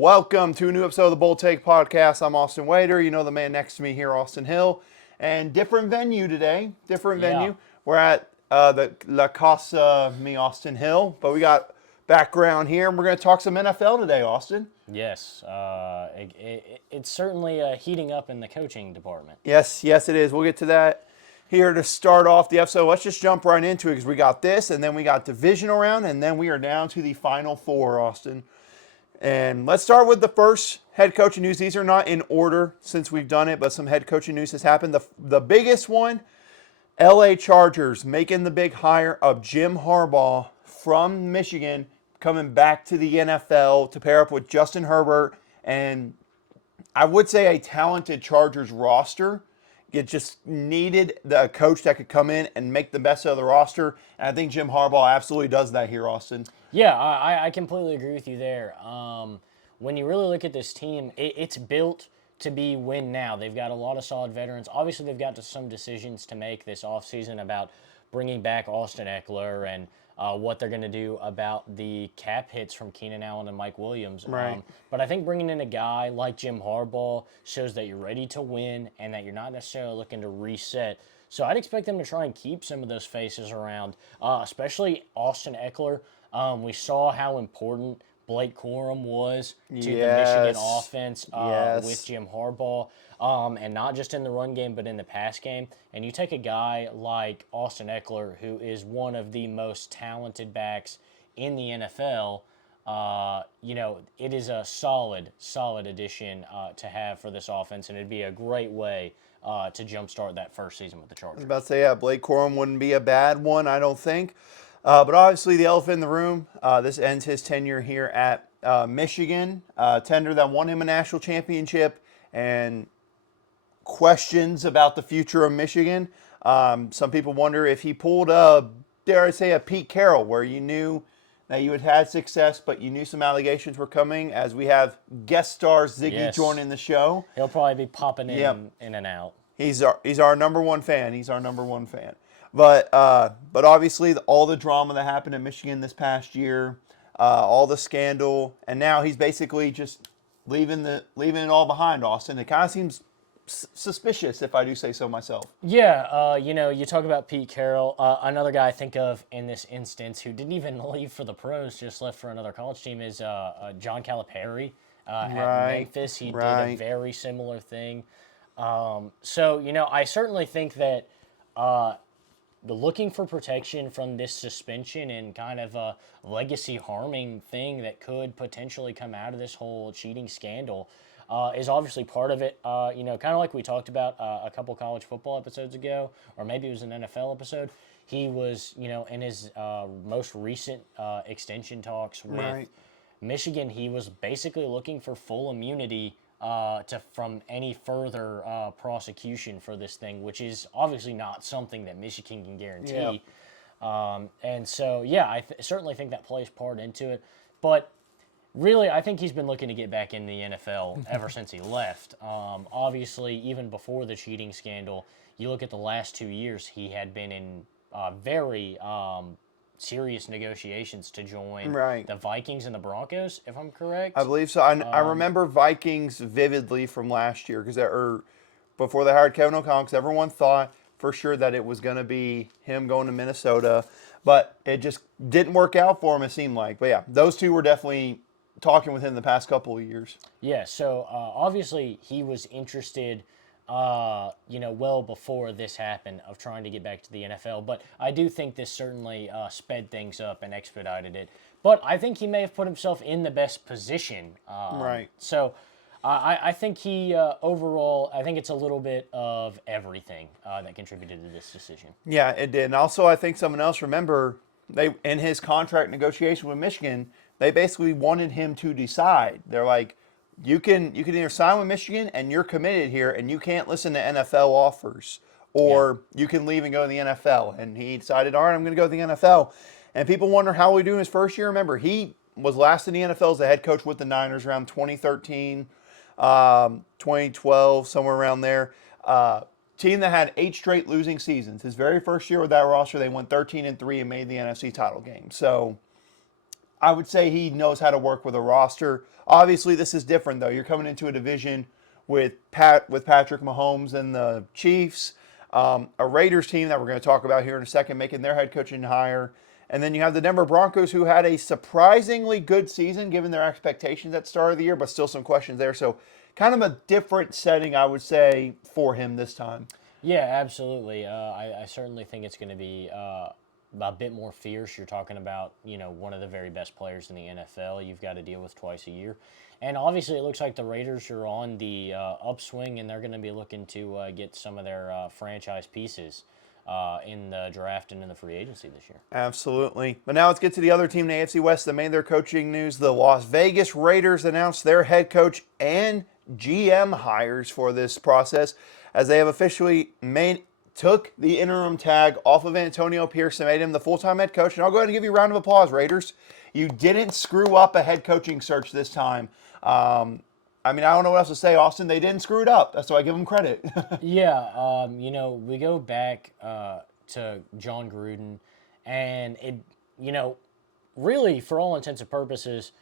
Welcome to a new episode of the Bold Take Podcast. I'm Austin Wader. You know the man next to me here, Austin Hill. And different venue today. Different venue. We're at the La Casa Me Austin Hill. But we got background here, and we're going to talk some NFL today, Austin. Yes. It's certainly heating up in the coaching department. Yes, it is. We'll get to that here to start off the episode. Let's just jump right into it because we got this, and then we got divisional round, and then we are down to the Final Four, Austin. And let's start with the first head coaching news. These are not in order since we've done it, but some head coaching news has happened. The biggest one, LA Chargers making the big hire of Jim Harbaugh from Michigan, coming back to the NFL to pair up with Justin Herbert and I would say a talented Chargers roster. It just needed a coach that could come in and make the best of the roster. And I think Jim Harbaugh absolutely does that here, Austin. Yeah, I completely agree with you there. When you really look at this team, it's built to be win now. They've got a lot of solid veterans. Obviously, they've got some decisions to make this offseason about bringing back Austin Eckler and what they're going to do about the cap hits from Keenan Allen and Mike Williams. Right. But I think bringing in a guy like Jim Harbaugh shows that you're ready to win and that you're not necessarily looking to reset. So I'd expect them to try and keep some of those faces around, especially Austin Eckler. We saw how important Blake Corum was to the Michigan offense with Jim Harbaugh, and not just in the run game, but in the pass game. And you take a guy like Austin Eckler, who is one of the most talented backs in the NFL, it is a solid addition to have for this offense, and it'd be a great way to jumpstart that first season with the Chargers. I was about to say, Blake Corum wouldn't be a bad one, I don't think. But obviously, the elephant in the room, this ends his tenure here at Michigan. Tender that won him a national championship, and questions about the future of Michigan. Some people wonder if he pulled a Pete Carroll, where you knew that you had had success, but you knew some allegations were coming, as we have guest star Ziggy joining the show. He'll probably be popping in and out. He's our number one fan. But obviously all the drama that happened in Michigan this past year, all the scandal, and now he's basically just leaving it all behind, Austin. It kind of seems suspicious, if I do say so myself. Yeah, you talk about Pete Carroll. Another guy I think of in this instance who didn't even leave for the pros, just left for another college team, is John Calipari at Memphis. He did a very similar thing. I certainly think that the looking for protection from this suspension and kind of a legacy harming thing that could potentially come out of this whole cheating scandal is obviously part of it. Kind of like we talked about a couple college football episodes ago, or maybe it was an NFL episode. He was, in his most recent extension talks with Michigan, he was basically looking for full immunity from any further prosecution for this thing, which is obviously not something that Michigan can guarantee. I certainly think that plays part into it. But really, I think he's been looking to get back in the NFL ever since he left. Obviously, even before the cheating scandal, you look at the last 2 years, he had been in very serious negotiations to join the Vikings and the Broncos, if I'm correct. I believe so. I remember Vikings vividly from last year before they hired Kevin O'Connell, because everyone thought for sure that it was going to be him going to Minnesota, but it just didn't work out for him, it seemed like. But yeah, those two were definitely talking with him the past couple of years. Yeah, so obviously he was interested well before this happened, of trying to get back to the NFL. But I do think this certainly sped things up and expedited it. But I think he may have put himself in the best position. So I think he overall, I think it's a little bit of everything that contributed to this decision. Yeah, it did. And also I think someone else, remember, in his contract negotiation with Michigan, they basically wanted him to decide. They're like, You can either sign with Michigan and you're committed here and you can't listen to NFL offers, or you can leave and go to the NFL. And he decided, all right, I'm going to go to the NFL. And people wonder how he do in his first year. Remember, he was last in the NFL as the head coach with the Niners around 2013, 2012, somewhere around there. Team that had 8 straight losing seasons. His very first year with that roster, they went 13-3 and made the NFC title game. So I would say he knows how to work with a roster. Obviously, this is different, though. You're coming into a division with Patrick Mahomes and the Chiefs, a Raiders team that we're going to talk about here in a second, making their head coaching hire. And then you have the Denver Broncos, who had a surprisingly good season given their expectations at the start of the year, but still some questions there. So kind of a different setting, I would say, for him this time. Yeah, absolutely. I certainly think it's going to be a bit more fierce. You're talking about, one of the very best players in the NFL you've got to deal with twice a year. And obviously it looks like the Raiders are on the upswing, and they're going to be looking to get some of their franchise pieces in the draft and in the free agency this year. Absolutely. But now let's get to the other team in the AFC West that made their coaching news. The Las Vegas Raiders announced their head coach and GM hires for this process, as they have officially took the interim tag off of Antonio Pierce and made him the full-time head coach. And I'll go ahead and give you a round of applause, Raiders. You didn't screw up a head coaching search this time. I don't know what else to say, Austin. They didn't screw it up. That's why I give them credit. Yeah, we go back to John Gruden, and really, for all intents and purposes,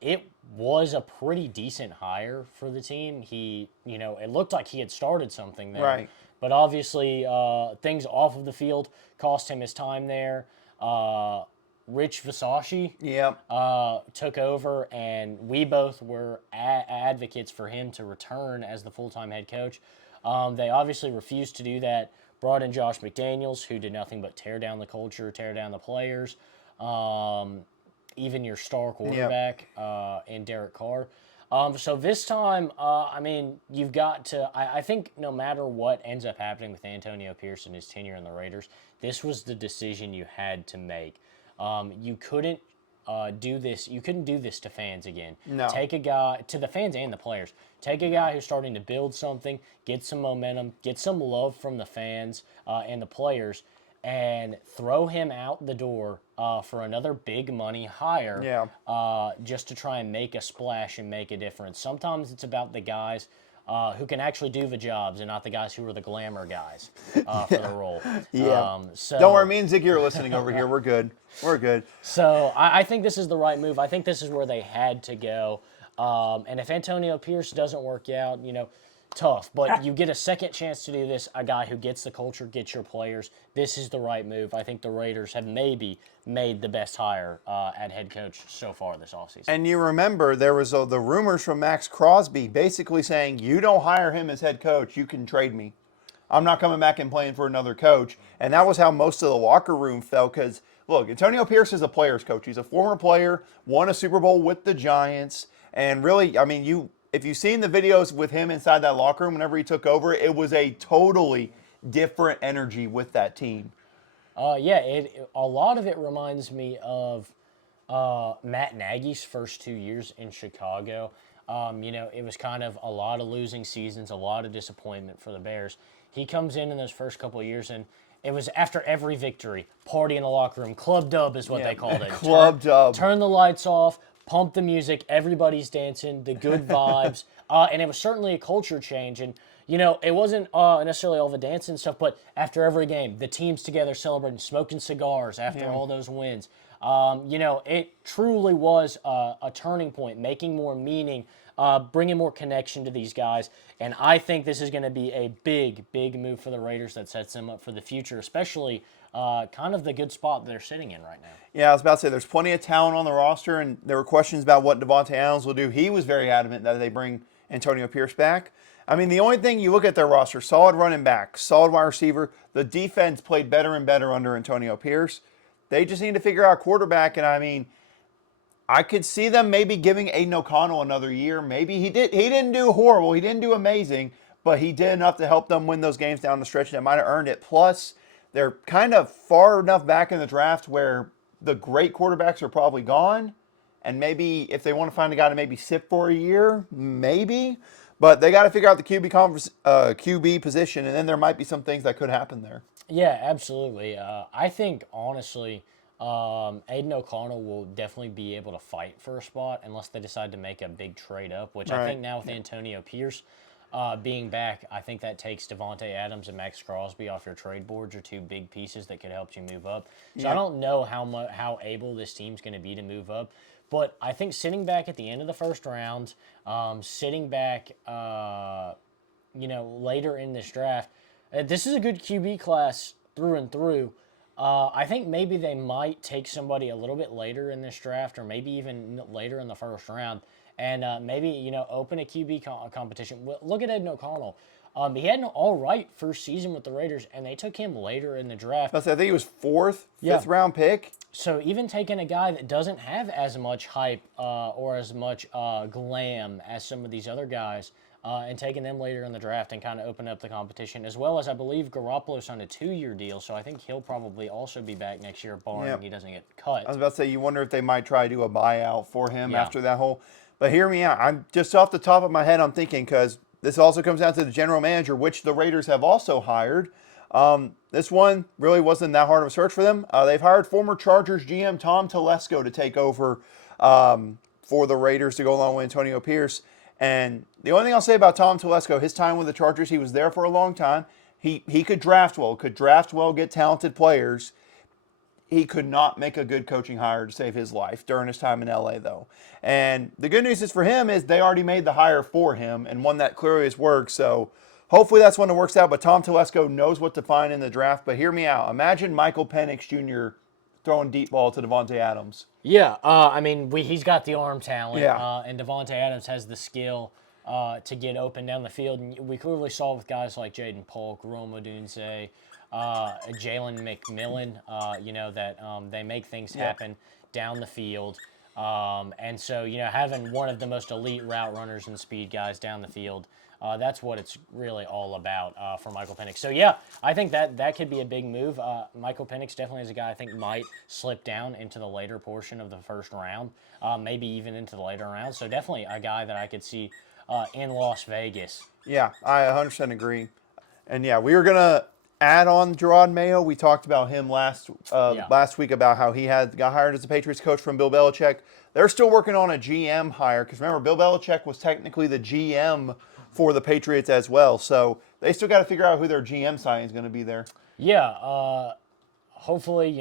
it was a pretty decent hire for the team. It looked like he had started something there. Right. But obviously, things off of the field cost him his time there. Rich Versace took over, and we both were advocates for him to return as the full-time head coach. They obviously refused to do that. Brought in Josh McDaniels, who did nothing but tear down the culture, tear down the players. Even your star quarterback in Derek Carr. So this time, you've got to. I think no matter what ends up happening with Antonio Pierce and his tenure in the Raiders, this was the decision you had to make. You couldn't do this. You couldn't do this to fans again. No. Take a guy, to the fans and the players. Take a guy who's starting to build something, get some momentum, get some love from the fans and the players, and throw him out the door for another big money hire just to try and make a splash and make a difference. Sometimes it's about the guys who can actually do the jobs and not the guys who are the glamour guys for the role. So don't worry, me and Ziggy are listening over here. We're good. We're good. So I think this is the right move. I think this is where they had to go. And if Antonio Pierce doesn't work out, tough. But you get a second chance to do this, a guy who gets the culture, gets your players. This is the right move. I think the Raiders have maybe made the best hire at head coach so far this offseason. And you remember there was the rumors from Max Crosby basically saying, you don't hire him as head coach, you can trade me. I'm not coming back and playing for another coach. And that was how most of the locker room felt because, look, Antonio Pierce is a player's coach. He's a former player, won a Super Bowl with the Giants. And really, if you've seen the videos with him inside that locker room whenever he took over, it was a totally different energy with that team. A lot of it reminds me of Matt Nagy's first 2 years in Chicago. It was kind of a lot of losing seasons, a lot of disappointment for the Bears. He comes in those first couple of years, and it was after every victory, party in the locker room. Club dub is what they called it. Club dub. Turn the lights off. Pump the music, everybody's dancing, the good vibes, and it was certainly a culture change. And, it wasn't necessarily all the dancing stuff, but after every game, the team's together celebrating, smoking cigars after all those wins. It truly was a turning point, making more meaning, bringing more connection to these guys. And I think this is going to be a big, big move for the Raiders that sets them up for the future, especially kind of the good spot they're sitting in right now. Yeah, I was about to say there's plenty of talent on the roster, and there were questions about what Devontae Adams will do. He was very adamant that they bring Antonio Pierce back. The only thing you look at their roster, solid running back, solid wide receiver. The defense played better and better under Antonio Pierce. They just need to figure out quarterback, and I could see them maybe giving Aiden O'Connell another year. Maybe he didn't do horrible. He didn't do amazing, but he did enough to help them win those games down the stretch that might have earned it. Plus, they're kind of far enough back in the draft where the great quarterbacks are probably gone. And maybe if they want to find a guy to maybe sit for a year, maybe. But they got to figure out the QB position, and then there might be some things that could happen there. Yeah, absolutely. I think, honestly, Aiden O'Connell will definitely be able to fight for a spot unless they decide to make a big trade up, which I think now with Antonio Pierce, being back, I think that takes Devontae Adams and Max Crosby off your trade boards are two big pieces that could help you move up. So I don't know how able this team's going to be to move up. But I think sitting back at the end of the first round, sitting back, later in this draft, this is a good QB class through and through. I think maybe they might take somebody a little bit later in this draft, or maybe even later in the first round, and maybe open a QB competition. Look at Ed O'Connell. He had an all right first season with the Raiders, and they took him later in the draft. I think he was fourth, fifth round pick. So even taking a guy that doesn't have as much hype or as much glam as some of these other guys, and taking them later in the draft and kind of open up the competition, as well as I believe Garoppolo's on a 2-year deal, so I think he'll probably also be back next year, barring he doesn't get cut. I was about to say, you wonder if they might try to do a buyout for him after that whole. But hear me out. I'm just off the top of my head, I'm thinking, because this also comes down to the general manager, which the Raiders have also hired. This one really wasn't that hard of a search for them. They've hired former Chargers GM Tom Telesco to take over for the Raiders to go along with Antonio Pierce. And the only thing I'll say about Tom Telesco, his time with the Chargers, he was there for a long time. He could draft well, get talented players. He could not make a good coaching hire to save his life during his time in LA, though. And the good news is for him is they already made the hire for him, and one that clearly has worked. So hopefully that's one that works out. But Tom Telesco knows what to find in the draft. But hear me out. Imagine Michael Penix Jr. throwing deep ball to Devontae Adams. Yeah, he's got the arm talent, and Devontae Adams has the skill to get open down the field. And we clearly saw with guys like Jaden Polk, Rome Odunze, Jalen McMillan, that they make things happen down the field. And so, having one of the most elite route runners and speed guys down the field, that's what it's really all about for Michael Penix. So, yeah, I think that could be a big move. Michael Penix definitely is a guy I think might slip down into the later portion of the first round, maybe even into the later rounds. So, definitely a guy that I could see in Las Vegas. Yeah, I 100% agree. And, yeah, we were going to add on Gerard Mayo. We talked about him last week about how he got hired as a Patriots coach from Bill Belichick. They're still working on a GM hire because remember, Bill Belichick was technically the GM for the Patriots as well. So they still got to figure out who their GM signing is going to be there. Yeah, hopefully,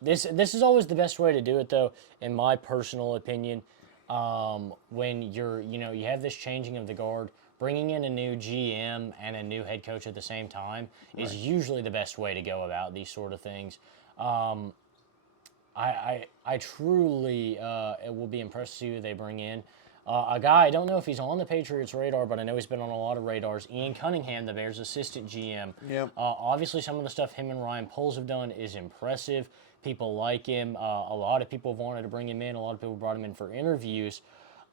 this is always the best way to do it, though, in my personal opinion. When you have this changing of the guard, bringing in a new GM and a new head coach at the same time is usually the best way to go about these sort of things. I truly will be impressed to see who they bring in. A guy, I don't know if he's on the Patriots' radar, but I know he's been on a lot of radars. Ian Cunningham, the Bears' assistant GM. Yep. Obviously, some of the stuff him and Ryan Poles have done is impressive. People like him. A lot of people have wanted to bring him in. A lot of people brought him in for interviews.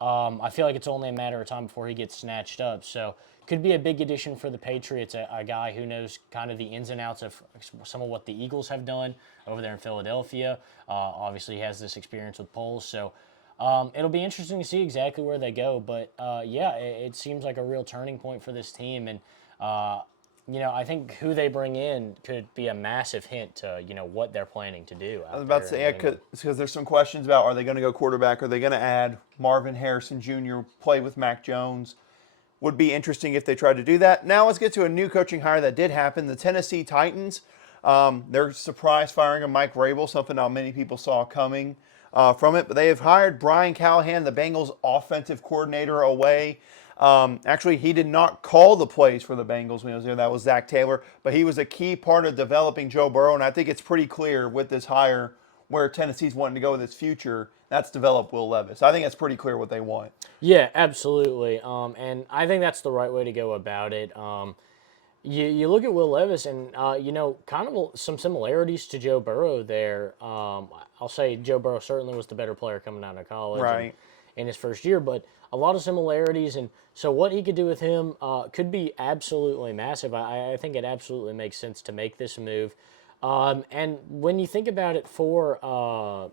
I feel like it's only a matter of time before he gets snatched up. So could be a big addition for the Patriots, a guy who knows kind of the ins and outs of some of what the Eagles have done over there in Philadelphia. Obviously, he has this experience with Poles. So it'll be interesting to see exactly where they go. But, it seems like a real turning point for this team. And, I think who they bring in could be a massive hint to, what they're planning to do. I was about to say, because there's some questions about are they going to go quarterback? Are they going to add Marvin Harrison Jr., play with Mac Jones? Would be interesting if they tried to do that. Now let's get to a new coaching hire that did happen. The Tennessee Titans, they're surprise firing of Mike Vrabel, something not many people saw coming from it. But they have hired Brian Callahan, the Bengals offensive coordinator, away. Actually, he did not call the plays for the Bengals when he was there. That was Zach Taylor. But he was a key part of developing Joe Burrow. And I think it's pretty clear with this hire where Tennessee's wanting to go with its future. That's develop Will Levis. I think that's pretty clear what they want. Yeah, absolutely. And I think that's the right way to go about it. You look at Will Levis and, kind of some similarities to Joe Burrow there. I'll say Joe Burrow certainly was the better player coming out of college in his first year, but a lot of similarities. And so what he could do with him could be absolutely massive. I think it absolutely makes sense to make this move. And when you think about it for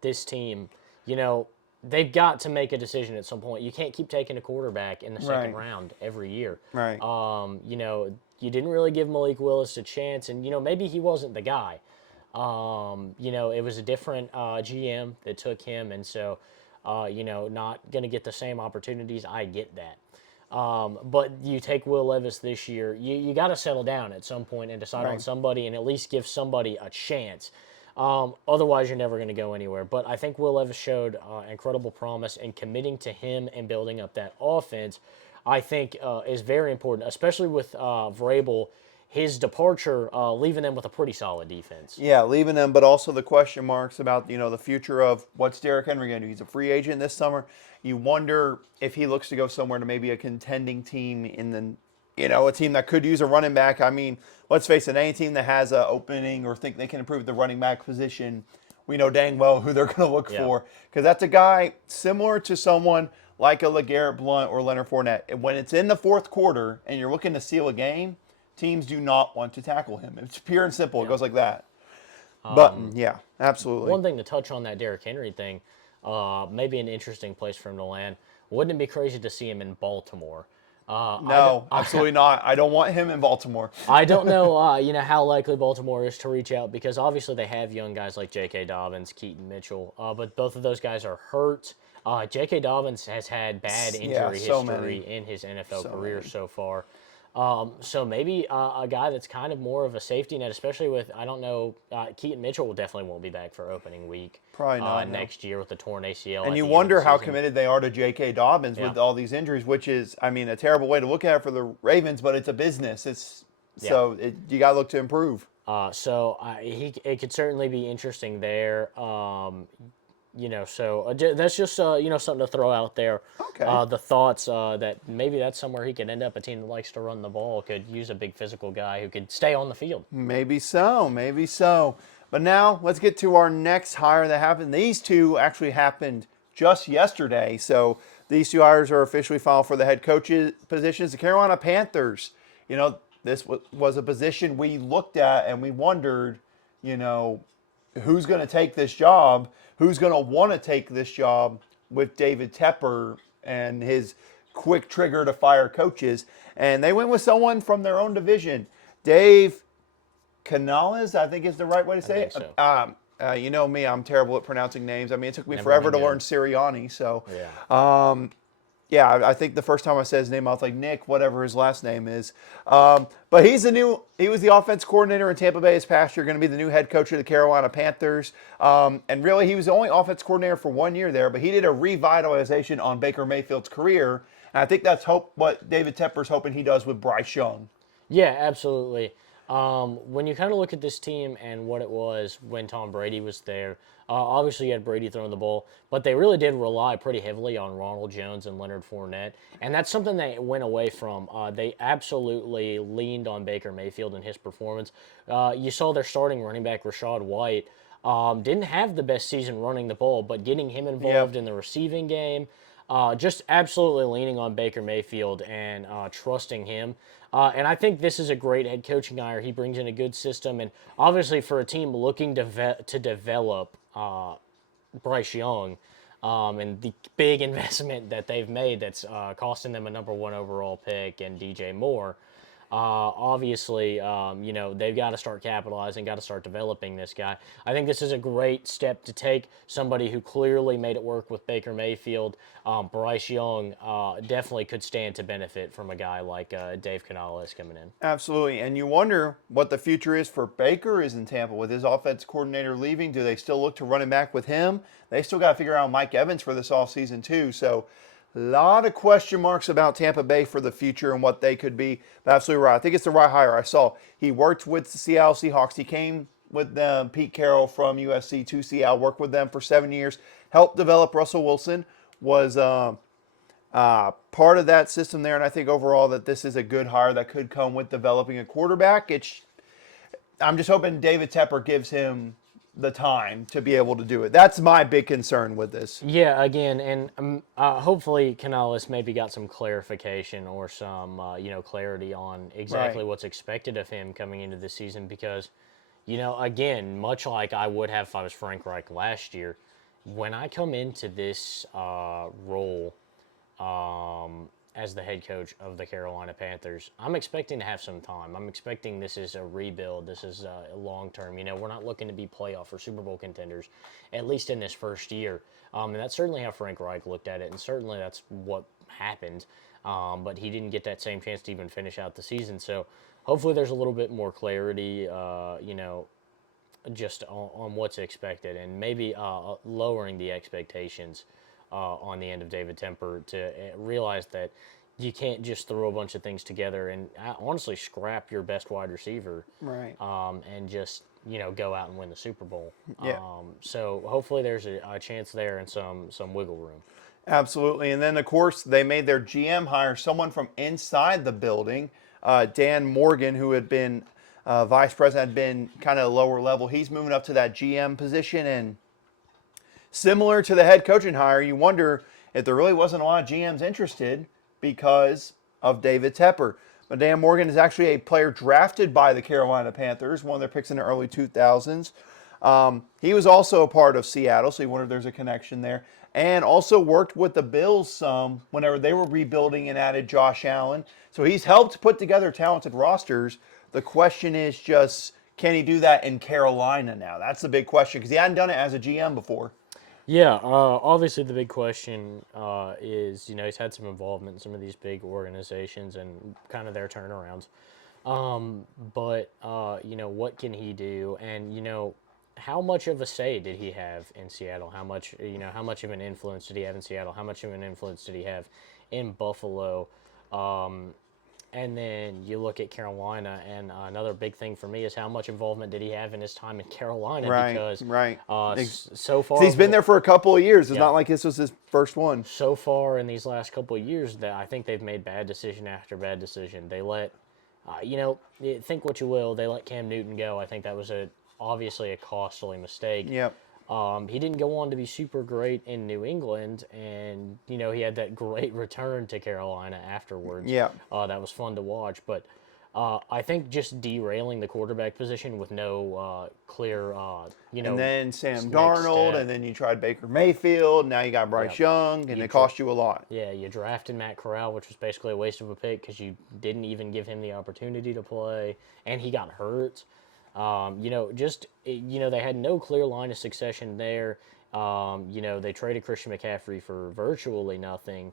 this team, they've got to make a decision at some point. You can't keep taking a quarterback in the second round every year. Right. You didn't really give Malik Willis a chance, and, maybe he wasn't the guy. It was a different GM that took him, and so, not going to get the same opportunities. I get that. But you take Will Levis this year, you got to settle down at some point and decide on somebody and at least give somebody a chance. Otherwise, you're never going to go anywhere. But I think Will Levis showed incredible promise, and committing to him and building up that offense, I think, is very important, especially with Vrabel. His departure, leaving them with a pretty solid defense. Yeah, leaving them, but also the question marks about the future of what's Derrick Henry going to do. He's a free agent this summer. You wonder if he looks to go somewhere to maybe a contending team a team that could use a running back. I mean, let's face it, any team that has an opening or think they can improve the running back position, we know dang well who they're going to look for, because that's a guy similar to someone like a LeGarrette Blount or Leonard Fournette. And when it's in the fourth quarter and you're looking to seal a game, teams do not want to tackle him. It's pure and simple. It goes like that. But, yeah, absolutely. One thing to touch on that Derrick Henry thing, maybe an interesting place for him to land. Wouldn't it be crazy to see him in Baltimore? No, absolutely not. I don't want him in Baltimore. I don't know, how likely Baltimore is to reach out, because obviously they have young guys like J.K. Dobbins, Keaton Mitchell, but both of those guys are hurt. J.K. Dobbins has had bad injury history in his NFL career so far. So maybe a guy that's kind of more of a safety net, especially with, I don't know, Keaton Mitchell definitely won't be back for opening week. Probably not. Next year with the torn ACL. And you wonder how committed they are to J.K. Dobbins with all these injuries, which is, I mean, a terrible way to look at it for the Ravens, but it's a business. So you got to look to improve. It could certainly be interesting there. That's just something to throw out there. Okay. The thoughts that maybe that's somewhere he could end up. A team that likes to run the ball could use a big physical guy who could stay on the field. Maybe so. But now let's get to our next hire that happened. These two actually happened just yesterday. So these two hires are officially filed for the head coaches positions. The Carolina Panthers, this was a position we looked at and we wondered, who's going to take this job? Who's going to want to take this job with David Tepper and his quick trigger to fire coaches? And they went with someone from their own division. Dave Canales, I think is the right way to say it. So. You know me, I'm terrible at pronouncing names. I mean, it took me forever to learn Sirianni. So, I think the first time I said his name, I was like, Nick, whatever his last name is. But he was the offense coordinator in Tampa Bay this past year, going to be the new head coach of the Carolina Panthers. And really, he was the only offense coordinator for 1 year there, but he did a revitalization on Baker Mayfield's career. And I think that's what David Tepper's hoping he does with Bryce Young. Yeah, absolutely. When you kind of look at this team and what it was when Tom Brady was there, obviously you had Brady throwing the ball, but they really did rely pretty heavily on Ronald Jones and Leonard Fournette, and that's something they went away from. They absolutely leaned on Baker Mayfield and his performance. You saw their starting running back, Rachaad White, didn't have the best season running the ball, but getting him involved in the receiving game, just absolutely leaning on Baker Mayfield and trusting him. And I think this is a great head coaching hire. He brings in a good system, and obviously for a team looking to develop Bryce Young and the big investment that they've made that's costing them a number 1 overall pick and DJ Moore, obviously, they've got to start capitalizing, got to start developing this guy. I think this is a great step to take. Somebody who clearly made it work with Baker Mayfield. Bryce Young definitely could stand to benefit from a guy like Dave Canales coming in. Absolutely. And you wonder what the future is for Baker is in Tampa with his offense coordinator leaving. Do they still look to running back with him? They still got to figure out Mike Evans for this offseason too. So a lot of question marks about Tampa Bay for the future and what they could be. But absolutely right. I think it's the right hire. I saw he worked with the Seattle Seahawks. He came with Pete Carroll from USC to Seattle, worked with them for 7 years, helped develop Russell Wilson, was part of that system there. And I think overall that this is a good hire that could come with developing a quarterback. I'm just hoping David Tepper gives him the time to be able to do it. That's my big concern with this. Yeah, again, and hopefully Canales maybe got some clarification or some clarity on exactly what's expected of him coming into the season, because again, much like I would have if I was Frank Reich last year, when I come into this role as the head coach of the Carolina Panthers, I'm expecting to have some time. I'm expecting this is a rebuild. This is a long-term. We're not looking to be playoff or Super Bowl contenders, at least in this first year. And that's certainly how Frank Reich looked at it, and certainly that's what happened. but he didn't get that same chance to even finish out the season. So hopefully there's a little bit more clarity, just on what's expected, and maybe lowering the expectations on the end of David Tepper to realize that you can't just throw a bunch of things together and honestly scrap your best wide receiver, Right. and just go out and win the Super Bowl. Yeah. So hopefully there's a chance there and some wiggle room. Absolutely. And then, of course, they made their GM hire someone from inside the building, Dan Morgan, who had been vice president, had been kind of lower level. He's moving up to that GM position. And similar to the head coaching hire, you wonder if there really wasn't a lot of GMs interested because of David Tepper. But Dan Morgan is actually a player drafted by the Carolina Panthers, one of their picks in the early 2000s. He was also a part of Seattle, so you wonder if there's a connection there. And also worked with the Bills some whenever they were rebuilding and added Josh Allen. So he's helped put together talented rosters. The question is just, can he do that in Carolina now? That's the big question because he hadn't done it as a GM before. Yeah, obviously the big question is, he's had some involvement in some of these big organizations and kind of their turnarounds. But what can he do? And, how much of a say did he have in Seattle? How much of an influence did he have in Seattle? How much of an influence did he have in Buffalo? And then you look at Carolina, and another big thing for me is how much involvement did he have in his time in Carolina? Because so far he's been there for a couple of years. It's not like this was his first one. So far in these last couple of years, that I think they've made bad decision after bad decision. They let, think what you will, they let Cam Newton go. I think that was obviously a costly mistake. Yep. He didn't go on to be super great in New England, and he had that great return to Carolina afterwards. Yeah, that was fun to watch. But I think just derailing the quarterback position with no clear, and then Sam Darnold, and then you tried Baker Mayfield. Now you got Bryce Young, and it cost you a lot. Yeah, you drafted Matt Corral, which was basically a waste of a pick because you didn't even give him the opportunity to play, and he got hurt. They had no clear line of succession there. They traded Christian McCaffrey for virtually nothing.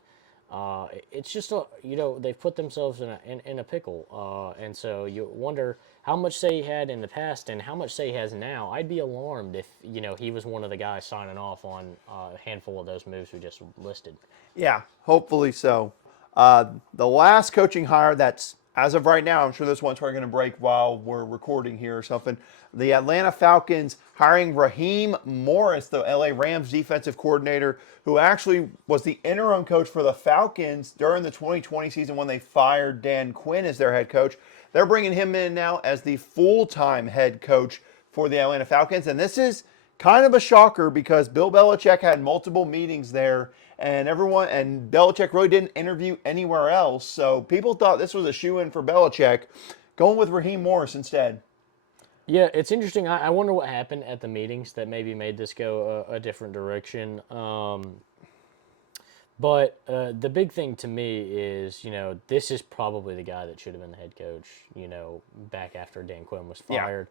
It's just they've put themselves in a pickle. And so you wonder how much say he had in the past and how much say he has now. I'd be alarmed if he was one of the guys signing off on a handful of those moves we just listed. Yeah, hopefully so. The last coaching hire that's, as of right now, I'm sure this one's probably going to break while we're recording here or something. The Atlanta Falcons hiring Raheem Morris, the LA Rams defensive coordinator, who actually was the interim coach for the Falcons during the 2020 season when they fired Dan Quinn as their head coach. They're bringing him in now as the full-time head coach for the Atlanta Falcons. And this is kind of a shocker because Bill Belichick had multiple meetings there, and Belichick really didn't interview anywhere else. So people thought this was a shoo-in for Belichick, going with Raheem Morris instead. Yeah, it's interesting. I wonder what happened at the meetings that maybe made this go a different direction. But the big thing to me is, this is probably the guy that should have been the head coach, back after Dan Quinn was fired.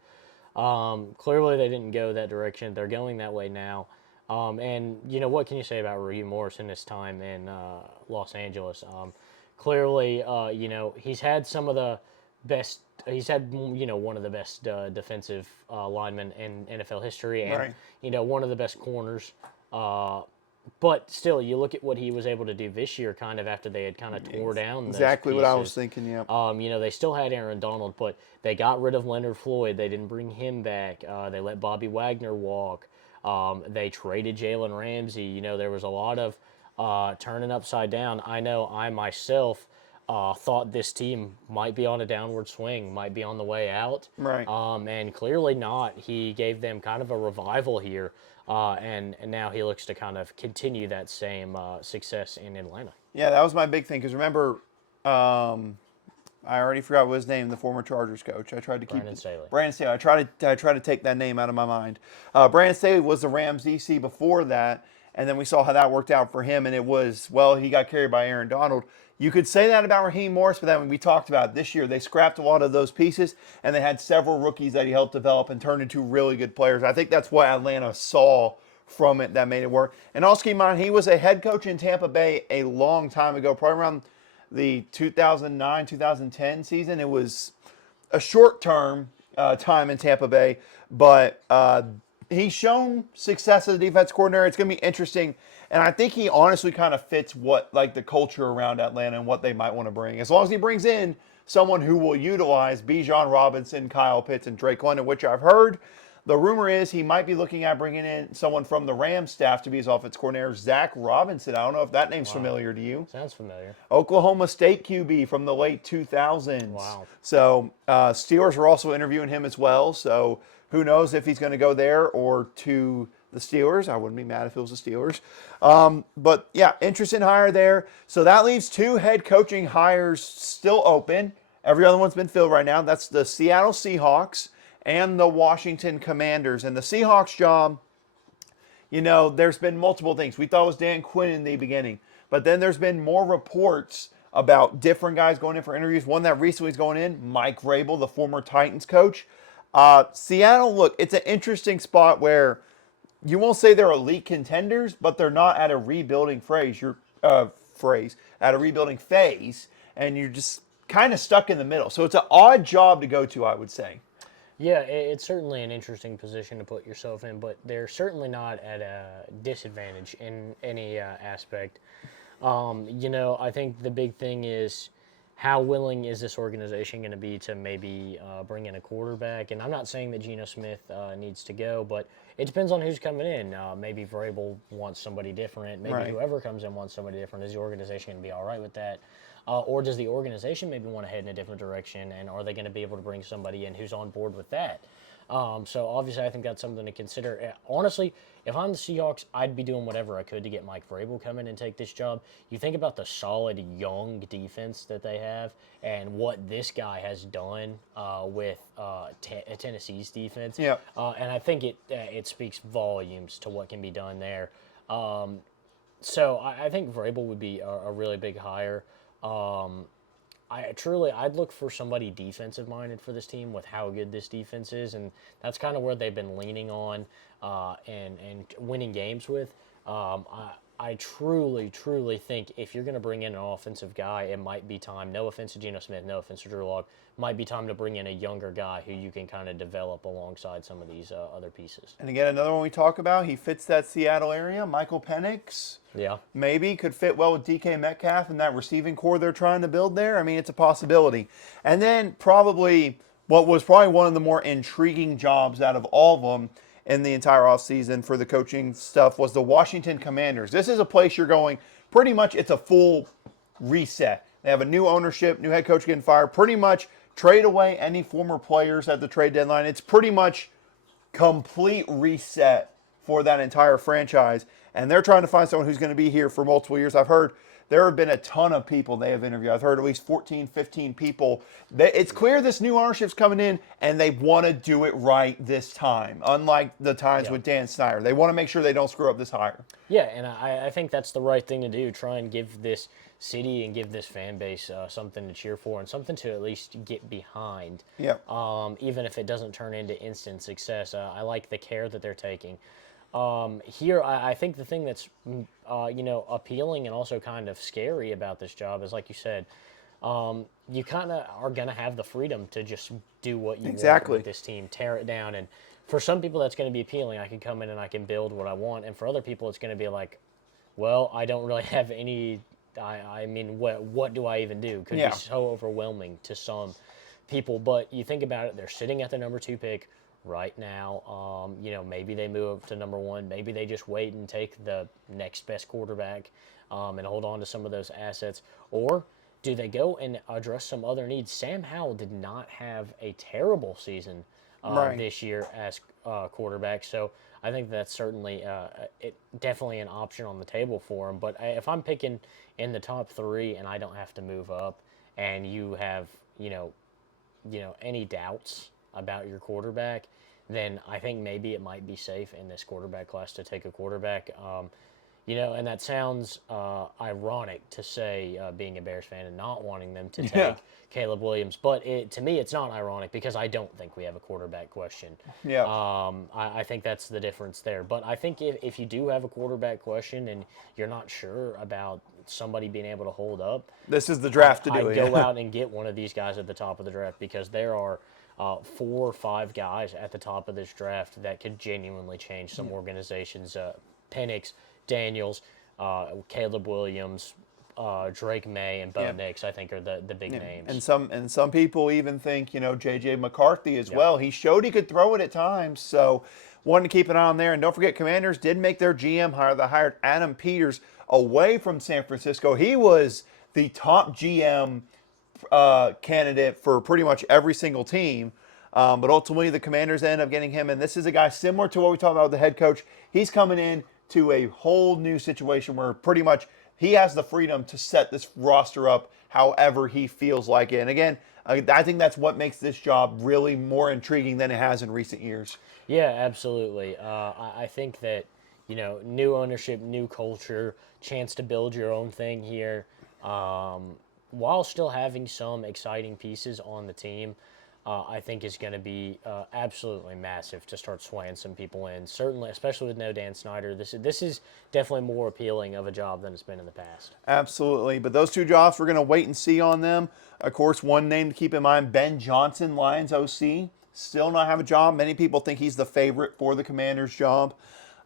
Yeah. Clearly they didn't go that direction. They're going that way now. And, what can you say about Raheem Morris in his time in Los Angeles? Clearly, he's had some of the best – he's had, one of the best defensive linemen in NFL history and, one of the best corners. But still, you look at what he was able to do this year kind of after they had kind of tore down those exactly pieces. What I was thinking, yeah. They still had Aaron Donald, but they got rid of Leonard Floyd. They didn't bring him back. They let Bobby Wagner walk. They traded Jalen Ramsey. There was a lot of turning upside down. I know I myself thought this team might be on a downward swing, might be on the way out. Right. And clearly not. He gave them kind of a revival here, and now he looks to kind of continue that same success in Atlanta. Yeah, that was my big thing because remember, I already forgot what his name, the former Chargers coach. I tried to keep Brandon Staley. I tried to take that name out of my mind. Brandon Staley was the Rams DC before that, and then we saw how that worked out for him, and it was, he got carried by Aaron Donald. You could say that about Raheem Morris, but then when we talked about it this year, they scrapped a lot of those pieces, and they had several rookies that he helped develop and turned into really good players. I think that's what Atlanta saw from it that made it work. And also keep in mind, he was a head coach in Tampa Bay a long time ago, probably around the 2009-2010 season. It was a short-term time in Tampa Bay, but he's shown success as a defense coordinator. It's going to be interesting, and I think he honestly kind of fits what like the culture around Atlanta and what they might want to bring. As long as he brings in someone who will utilize Bijan Robinson, Kyle Pitts, and Drake London, which I've heard. The rumor is he might be looking at bringing in someone from the Rams staff to be his offense coordinator, Zach Robinson. I don't know if that name's familiar to you. Sounds familiar. Oklahoma State QB from the late 2000s. Wow. So Steelers are also interviewing him as well. So who knows if he's going to go there or to the Steelers. I wouldn't be mad if it was the Steelers. But yeah, interesting hire there. So that leaves 2 head coaching hires still open. Every other one's been filled right now. That's the Seattle Seahawks and the Washington Commanders. And the Seahawks job, you know, there's been multiple things. We thought it was Dan Quinn in the beginning, but then there's been more reports about different guys going in for interviews. One that recently is going in, Mike Vrabel, the former Titans coach. Seattle, look, it's an interesting spot where you won't say they're elite contenders, but they're not at a rebuilding phase. At a rebuilding phase, and you're just kind of stuck in the middle. So it's an odd job to go to, I would say. Yeah, it's certainly an interesting position to put yourself in, but they're certainly not at a disadvantage in any aspect. You know, I think the big thing is how willing is this organization going to be to maybe bring in a quarterback? And I'm not saying that Geno Smith needs to go, but it depends on who's coming in. Maybe Vrabel wants somebody different. Maybe whoever comes in wants somebody different. Is the organization going to be all right with that? Or does the organization maybe want to head in a different direction, and are they going to be able to bring somebody in who's on board with that? So obviously I think that's something to consider. Honestly, if I'm the Seahawks, I'd be doing whatever I could to get Mike Vrabel come in and take this job. You think about the solid young defense that they have and what this guy has done with Tennessee's defense. Yeah. And I think it speaks volumes to what can be done there. So I think Vrabel would be a really big hire. I'd look for somebody defensive minded for this team with how good this defense is, and that's kind of where they've been leaning on and winning games with. I truly think if you're going to bring in an offensive guy, it might be time. No offense to Geno Smith, no offense to Drew Lock, might be time to bring in a younger guy who you can kind of develop alongside some of these other pieces. And again, another one we talk about, he fits that Seattle area. Michael Penix, Yeah. maybe could fit well with DK Metcalf and that receiving core they're trying to build there. I mean, it's a possibility. And then probably what was probably one of the more intriguing jobs out of all of them in the entire offseason for the coaching stuff was the Washington Commanders. This is a place you're going, pretty much it's a full reset. They have a new ownership, new head coach getting fired, pretty much trade away any former players at the trade deadline. It's pretty much complete reset for that entire franchise. And they're trying to find someone who's going to be here for multiple years. I've heard there have been a ton of people they have interviewed. I've heard at least 14, 15 people. It's clear this new ownership's coming in, and they want to do it right this time, unlike the times with Dan Snyder. They want to make sure they don't screw up this hire. Yeah, and I think that's the right thing to do. Try and give this city and give this fan base something to cheer for and something to at least get behind. Yeah. Even if it doesn't turn into instant success. I like the care that they're taking. Here, I think the thing that's, appealing and also kind of scary about this job is, like you said, you kind of are going to have the freedom to just do what you want with this team, tear it down. And for some people, that's going to be appealing. I can come in and I can build what I want. And for other people, it's going to be like, well, I don't really have any, what do I even do? Could be so overwhelming to some people. But you think about it, they're sitting at the number 2 pick right now. Maybe they move to number 1. Maybe they just wait and take the next best quarterback and hold on to some of those assets. Or do they go and address some other needs? Sam Howell did not have a terrible season this year as quarterback. So I think that's certainly definitely an option on the table for him. But if I'm picking in the top 3 and I don't have to move up, and you have any doubts about your quarterback, then I think maybe it might be safe in this quarterback class to take a quarterback. And that sounds ironic to say, being a Bears fan and not wanting them to Yeah. take Caleb Williams. But to me, it's not ironic because I don't think we have a quarterback question. Yeah. I think that's the difference there. But I think if you do have a quarterback question and you're not sure about somebody being able to hold up, This is the draft to do I'd it. go Yeah. out and get one of these guys at the top of the draft because there are 4 or 5 guys at the top of this draft that could genuinely change some organizations. Penix, Daniels, Caleb Williams, Drake May, and Bo Yeah. Nix, I think, are the big names. And some people even think, J.J. McCarthy as Yep. well. He showed he could throw it at times. So wanted to keep an eye on there. And don't forget, Commanders did make their GM hire. They hired Adam Peters away from San Francisco. He was the top GM candidate for pretty much every single team. But ultimately, the Commanders end up getting him. And this is a guy similar to what we talked about with the head coach. He's coming in to a whole new situation where pretty much he has the freedom to set this roster up however he feels like it. And again, I think that's what makes this job really more intriguing than it has in recent years. Yeah, absolutely. I think that, new ownership, new culture, chance to build your own thing here, while still having some exciting pieces on the team, I think is going to be absolutely massive to start swaying some people in. Certainly, especially with no Dan Snyder, this is definitely more appealing of a job than it's been in the past. Absolutely. But those two jobs, we're going to wait and see on them. Of course, one name to keep in mind, Ben Johnson, Lions OC, still not have a job. Many people think he's the favorite for the Commanders' job.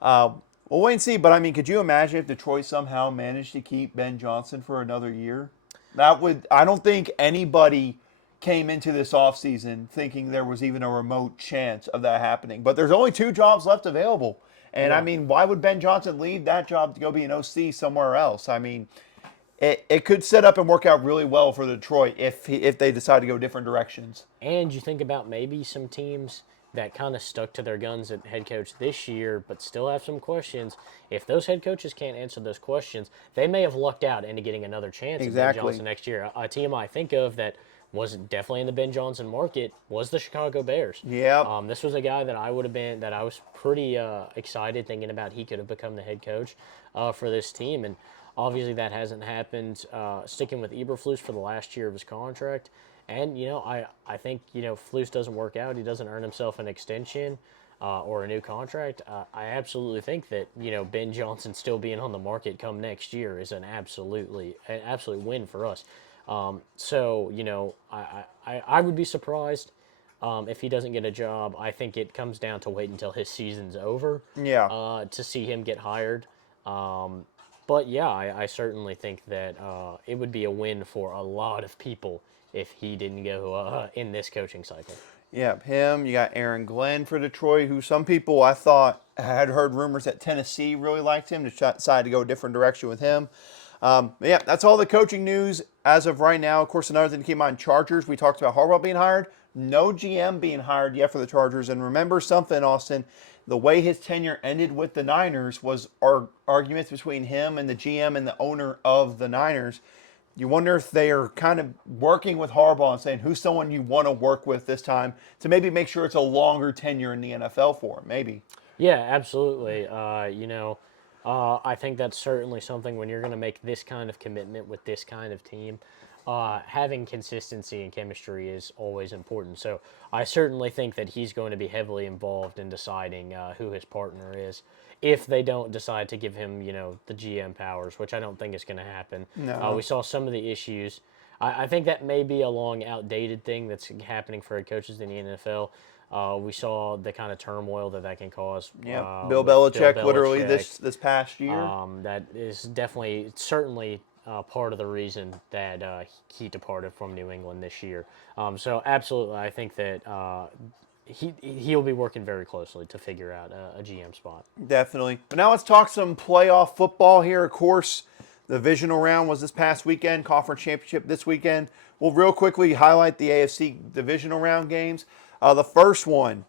We'll wait and see. But, I mean, could you imagine if Detroit somehow managed to keep Ben Johnson for another year? I don't think anybody came into this offseason thinking there was even a remote chance of that happening. But there's only 2 jobs left available. And, Yeah. I mean, why would Ben Johnson leave that job to go be an OC somewhere else? I mean, it could set up and work out really well for Detroit if they decide to go different directions. And you think about maybe some teams that kind of stuck to their guns at head coach this year, but still have some questions. If those head coaches can't answer those questions, they may have lucked out into getting another chance at Ben Exactly. Johnson next year. A team I think of that was definitely in the Ben Johnson market was the Chicago Bears. Yeah. This was a guy that I was pretty excited thinking about he could have become the head coach for this team. And obviously that hasn't happened. Sticking with Eberflus for the last year of his contract. And, I think, if Flus doesn't work out, he doesn't earn himself an extension or a new contract. I absolutely think that, Ben Johnson still being on the market come next year is an absolute win for us. I would be surprised if he doesn't get a job. I think it comes down to wait until his season's over Yeah. to see him get hired. But yeah, I certainly think that it would be a win for a lot of people if he didn't go in this coaching cycle. Yeah, him. You got Aaron Glenn for Detroit, who some people I thought had heard rumors that Tennessee really liked him, decided to go a different direction with him. Yeah, that's all the coaching news as of right now. Of course, another thing to keep in mind, Chargers, we talked about Harbaugh being hired. No GM being hired yet for the Chargers. And remember something, Austin, the way his tenure ended with the Niners was arguments between him and the GM and the owner of the Niners. You wonder if they are kind of working with Harbaugh and saying, who's someone you want to work with this time to maybe make sure it's a longer tenure in the NFL for him, maybe. Yeah, absolutely. I think that's certainly something when you're going to make this kind of commitment with this kind of team. Having consistency and chemistry is always important. So I certainly think that he's going to be heavily involved in deciding who his partner is. If they don't decide to give him, the GM powers, which I don't think is going to happen. No. We saw some of the issues. I think that may be a long, outdated thing that's happening for head coaches in the NFL. We saw the kind of turmoil that can cause. Yeah, Bill with Belichick, literally this past year. That is certainly part of the reason that he departed from New England this year. So absolutely, I think that he'll be working very closely to figure out a GM spot. Definitely. But now let's talk some playoff football here. Of course, the divisional round was this past weekend, conference championship this weekend. We'll real quickly highlight the AFC divisional round games. The first one,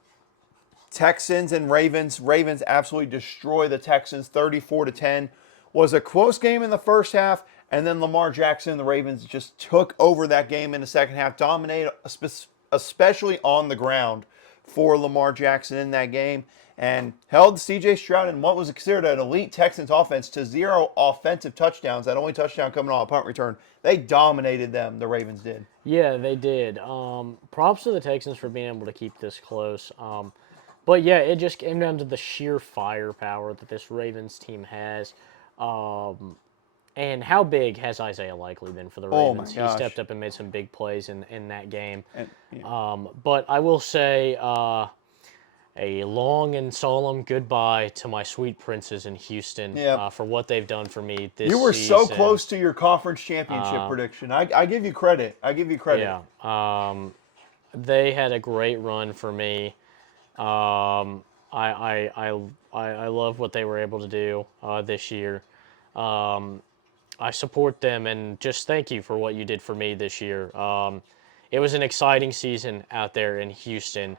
Texans and Ravens. Ravens absolutely destroy the Texans 34-10. Was a close game in the first half, and then Lamar Jackson and the Ravens just took over that game in the second half, dominated, especially on the ground for Lamar Jackson in that game and held C.J. Stroud in what was considered an elite Texans offense to 0 offensive touchdowns. That only touchdown coming on a punt return. They dominated them, the Ravens did. Yeah, they did. Props to the Texans for being able to keep this close. But yeah, it just came down to the sheer firepower that this Ravens team has. And how big has Isaiah Likely been for the Ravens? Oh my gosh. He stepped up and made some big plays in that game. And, yeah. But I will say a long and solemn goodbye to my sweet princes in Houston for what they've done for me this season. You were so close to your conference championship prediction. I give you credit. Yeah. They had a great run for me. I love what they were able to do this year. I support them and just thank you for what you did for me this year. It was an exciting season out there in Houston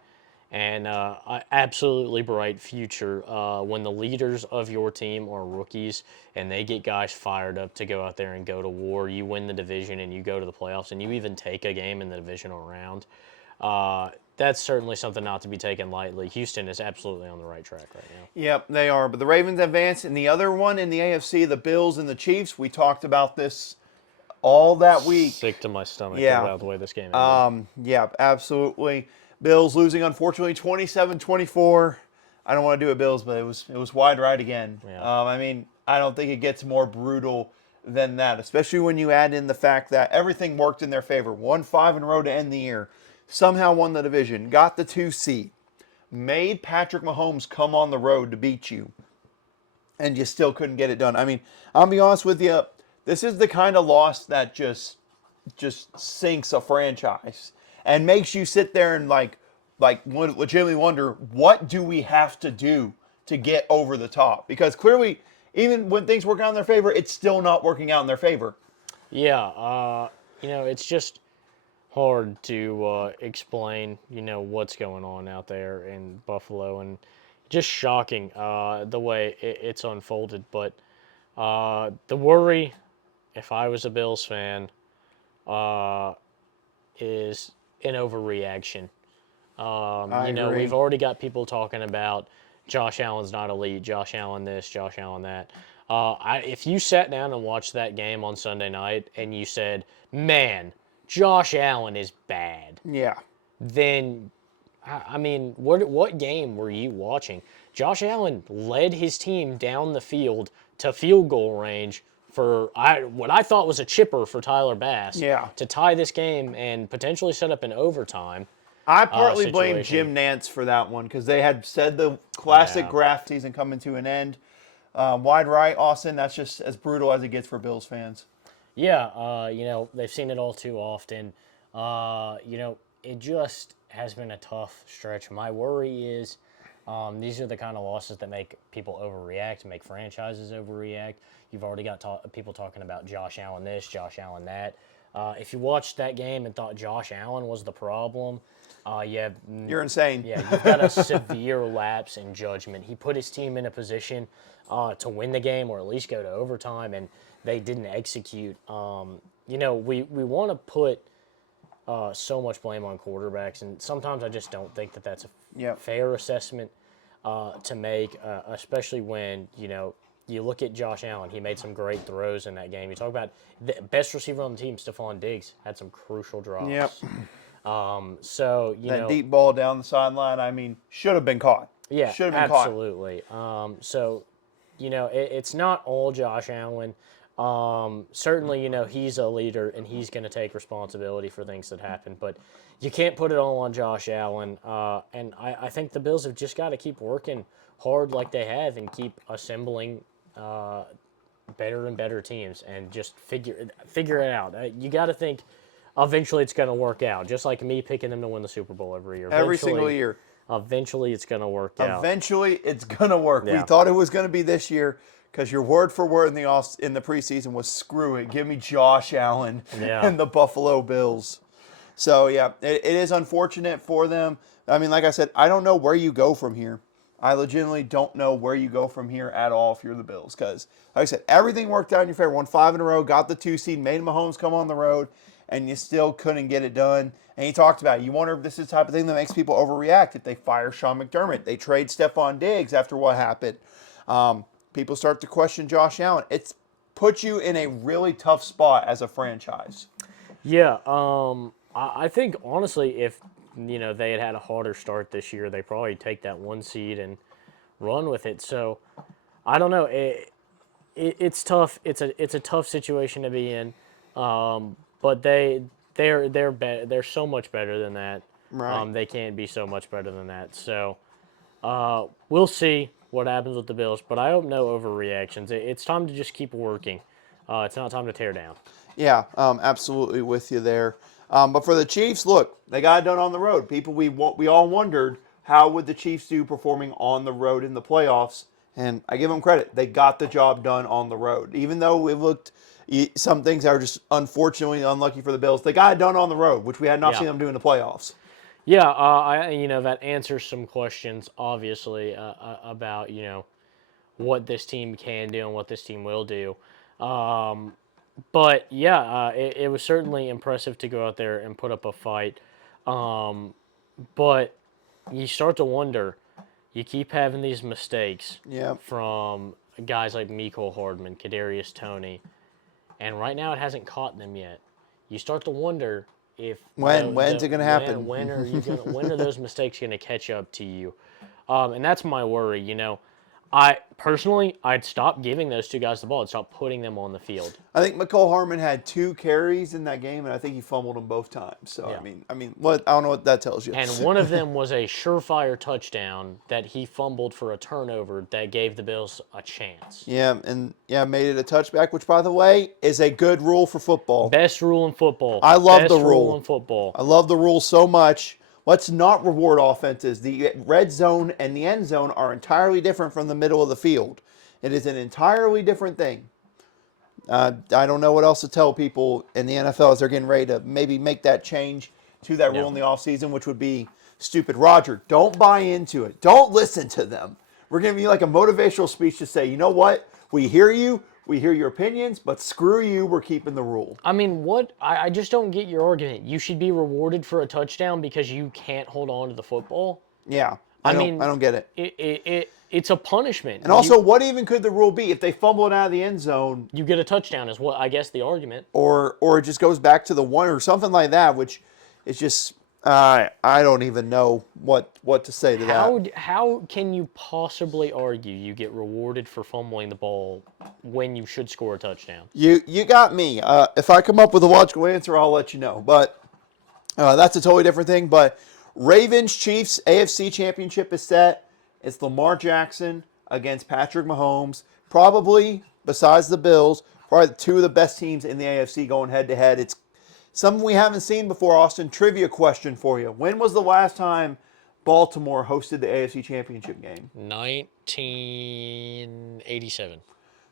and an absolutely bright future when the leaders of your team are rookies and they get guys fired up to go out there and go to war. You win the division and you go to the playoffs and you even take a game in the divisional round. That's certainly something not to be taken lightly. Houston is absolutely on the right track right now. Yep, they are. But the Ravens advance. And the other one in the AFC, the Bills and the Chiefs, we talked about this all that week. Sick to my stomach about the way this game ended. Yeah, absolutely. Bills losing, unfortunately, 27-24. I don't want to do it, Bills, but it was wide right again. Yeah. I mean, I don't think it gets more brutal than that, especially when you add in the fact that everything worked in their favor. Won 5 in a row to end the year. Somehow won the division, got the 2 seed, made Patrick Mahomes come on the road to beat you, and you still couldn't get it done. I mean, I'll be honest with you, this is the kind of loss that just sinks a franchise and makes you sit there and like legitimately wonder, what do we have to do to get over the top? Because clearly, even when things work out in their favor, it's still not working out in their favor. Yeah, it's just hard to explain, what's going on out there in Buffalo, and just shocking the way it's unfolded. But the worry, if I was a Bills fan, is an overreaction. We've already got people talking about Josh Allen's not elite, Josh Allen this, Josh Allen that. If you sat down and watched that game on Sunday night and you said, man, Josh Allen is bad. Yeah. Then, I mean, what game were you watching? Josh Allen led his team down the field to field goal range for what I thought was a chipper for Tyler Bass to tie this game and potentially set up an overtime. I partly blame Jim Nantz for that one because they had said the classic graft season coming to an end. Wide right, Austin, that's just as brutal as it gets for Bills fans. Yeah, they've seen it all too often. It just has been a tough stretch. My worry is these are the kind of losses that make people overreact, make franchises overreact. You've already got people talking about Josh Allen this, Josh Allen that. If you watched that game and thought Josh Allen was the problem, you're insane. Yeah, you've got a severe lapse in judgment. He put his team in a position to win the game or at least go to overtime, and they didn't execute. We want to put so much blame on quarterbacks, and sometimes I just don't think that that's a fair assessment to make, especially when, you look at Josh Allen. He made some great throws in that game. You talk about the best receiver on the team, Stephon Diggs, had some crucial drops. Yep. That deep ball down the sideline, I mean, should have been caught. Yeah, should have been absolutely. It's not all Josh Allen. Certainly, he's a leader and he's going to take responsibility for things that happen, but you can't put it all on Josh Allen. And I think the Bills have just got to keep working hard like they have and keep assembling better and better teams and just figure it out. You got to think eventually it's going to work out, just like me picking them to win the Super Bowl every year. Every single year. Eventually it's going to work out. Eventually it's going to work. Yeah. We thought it was going to be this year. Because your word for word in the preseason was screw it, give me Josh Allen and the Buffalo Bills. So yeah, it is unfortunate for them. I mean, like I said, I don't know where you go from here. I legitimately don't know where you go from here at all if you're the Bills. Because, like I said, everything worked out in your favor. Won 5 in a row, got the 2 seed, made Mahomes come on the road, and you still couldn't get it done. And he talked about it. You wonder if this is the type of thing that makes people overreact if they fire Sean McDermott. They trade Stephon Diggs after what happened. People start to question Josh Allen. It's put you in a really tough spot as a franchise. Yeah, I think honestly, if they had a harder start this year, they probably take that 1 seed and run with it. So I don't know. It's tough. It's a tough situation to be in. But they're so much better than that. Right. They can't be so much better than that. So we'll see what happens with the Bills. But I hope no overreactions. It's time to just keep working. It's not time to tear down. Yeah, absolutely with you there. But for the Chiefs, look, they got it done on the road. We all wondered how would the Chiefs do performing on the road in the playoffs, and I give them credit. They got the job done on the road. Even though it looked some things that are just unfortunately unlucky for the Bills, they got it done on the road, which we had not seen them do in the playoffs. Yeah, that answers some questions, obviously, about what this team can do and what this team will do. But yeah, it was certainly impressive to go out there and put up a fight. But you start to wonder. You keep having these mistakes from guys like Mecole Hardman, Kadarius Toney, and right now it hasn't caught them yet. You start to wonder if when's it going to happen? When are those mistakes going to catch up to you? And that's my worry. I'd stop giving those two guys the ball. I'd stop putting them on the field. I think Mecole Hardman had 2 carries in that game, and I think he fumbled them both times. So Yeah. I mean, what I don't know what that tells you. And one of them was a surefire touchdown that he fumbled for a turnover that gave the Bills a chance. Yeah, made it a touchback, which, by the way, is a good rule for football. Best rule in football. I love Best the rule in football. I love the rule so much. Let's not reward offenses. The red zone and the end zone are entirely different from the middle of the field. It is an entirely different thing. I don't know what else to tell people in the NFL as they're getting ready to maybe make that change to that rule in the offseason, which would be stupid. Roger, don't buy into it. Don't listen to them. We're giving you like a motivational speech to say, you know what? We hear you. We hear your opinions, but screw you. We're keeping the rule. I mean, what? I just don't get your argument. You should be rewarded for a touchdown because you can't hold on to the football? Yeah. I don't get it. It's a punishment. And also, what even could the rule be if they fumble it out of the end zone? You get a touchdown is what I guess the argument. Or it just goes back to the 1 or something like that, which is just I don't even know what to say to that. How can you possibly argue you get rewarded for fumbling the ball when you should score a touchdown? You got me. If I come up with a logical answer, I'll let you know. But that's a totally different thing. But Ravens Chiefs AFC Championship is set. It's Lamar Jackson against Patrick Mahomes. Probably, besides the Bills, probably 2 of the best teams in the AFC going head-to-head. It's something we haven't seen before, Austin. Trivia question for you. When was the last time Baltimore hosted the AFC Championship game? 1987.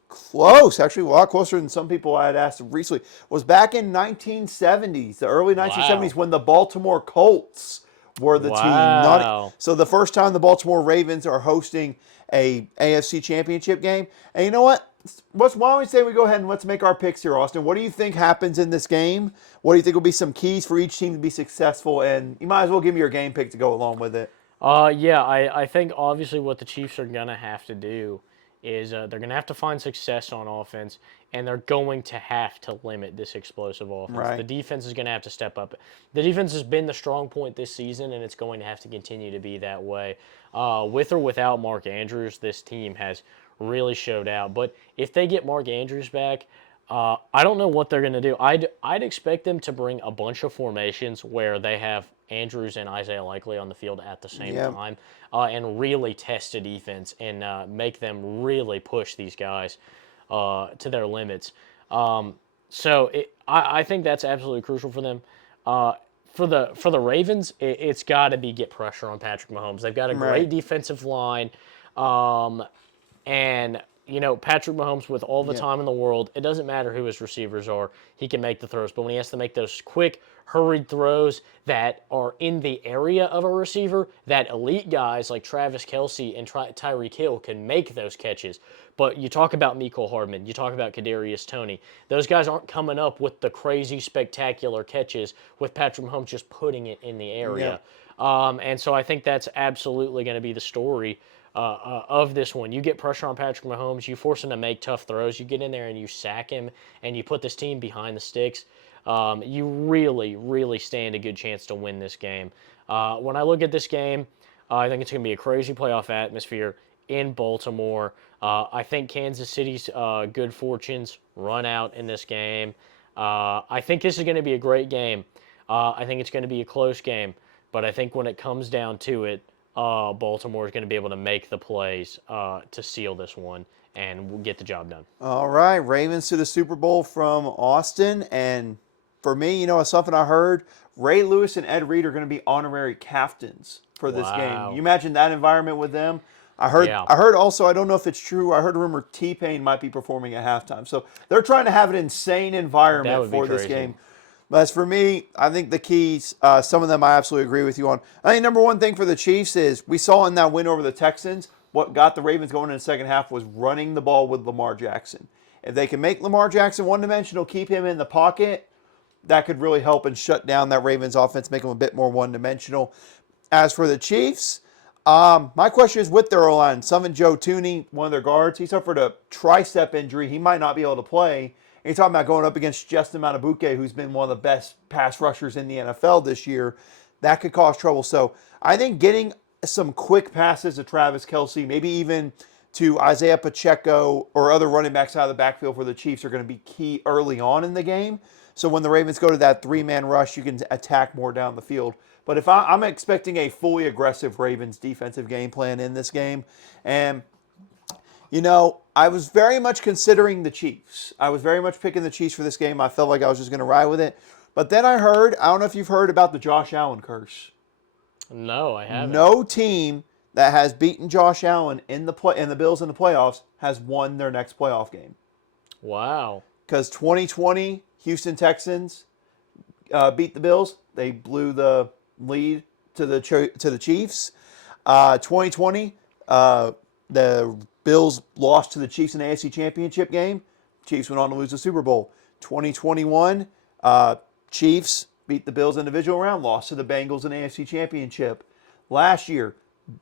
Close. Actually, a lot closer than some people I had asked recently. Was back in 1970s, the early 1970s, when the Baltimore Colts were the team. So the first time the Baltimore Ravens are hosting a AFC Championship game. And you know what? Why don't we say we go ahead and let's make our picks here, Austin. What do you think happens in this game? What do you think will be some keys for each team to be successful? And you might as well give me your game pick to go along with it. I think obviously what the Chiefs are going to have to do is they're going to have to find success on offense, and they're going to have to limit this explosive offense. Right. The defense is going to have to step up. The defense has been the strong point this season, and it's going to have to continue to be that way. With or without Mark Andrews, this team has really showed out. But if they get Mark Andrews back, I don't know what they're going to do. I'd expect them to bring a bunch of formations where they have Andrews and Isaiah Likely on the field at the same time and really test the defense and make them really push these guys to their limits. I think that's absolutely crucial for them. For the Ravens, it's got to be get pressure on Patrick Mahomes. They've got a great defensive line, and Patrick Mahomes, with all the time in the world, it doesn't matter who his receivers are, he can make the throws. But when he has to make those quick, hurried throws that are in the area of a receiver, that elite guys like Travis Kelce and Tyreek Hill can make those catches. But you talk about Mecole Hardman, you talk about Kadarius Toney. Those guys aren't coming up with the crazy, spectacular catches with Patrick Mahomes just putting it in the area. And so I think that's absolutely going to be the story of this one. You get pressure on Patrick Mahomes, you force him to make tough throws, you get in there and you sack him, and you put this team behind the sticks. You really, really stand a good chance to win this game. When I look at this game, I think it's going to be a crazy playoff atmosphere in Baltimore. I think Kansas City's good fortunes run out in this game. I think this is going to be a great game. I think it's going to be a close game. But I think when it comes down to it, Baltimore is going to be able to make the plays to seal this one and we'll get the job done. All right, Ravens to the Super Bowl from Austin. And for me, it's something I heard. Ray Lewis and Ed Reed are going to be honorary captains for this game. You imagine that environment with them? I heard also, I don't know if it's true, I heard a rumor T-Pain might be performing at halftime. So they're trying to have an insane environment for this game. But as for me, I think the keys, some of them I absolutely agree with you on. I think number one thing for the Chiefs is we saw in that win over the Texans, what got the Ravens going in the second half was running the ball with Lamar Jackson. If they can make Lamar Jackson one-dimensional, keep him in the pocket, that could really help and shut down that Ravens offense, make them a bit more one-dimensional. As for the Chiefs, my question is with their O-line. Joe Tooney, one of their guards, he suffered a tricep injury. He might not be able to play. And you're talking about going up against Justin Matabuke, who's been one of the best pass rushers in the NFL this year. That could cause trouble. So I think getting some quick passes to Travis Kelce, maybe even to Isaiah Pacheco or other running backs out of the backfield for the Chiefs are going to be key early on in the game. So when the Ravens go to that three-man rush, you can attack more down the field. But if I'm expecting a fully aggressive Ravens defensive game plan in this game. And I was very much considering the Chiefs. I was very much picking the Chiefs for this game. I felt like I was just going to ride with it. But then I don't know if you've heard about the Josh Allen curse. No, I haven't. No team that has beaten Josh Allen in the Bills in the playoffs has won their next playoff game. Wow. Because 2020, Houston Texans beat the Bills. They blew the lead to the Chiefs. 2020, the Bills lost to the Chiefs in the AFC Championship game. Chiefs went on to lose the Super Bowl. 2021, Chiefs beat the Bills in the divisional round, lost to the Bengals in the AFC Championship. Last year,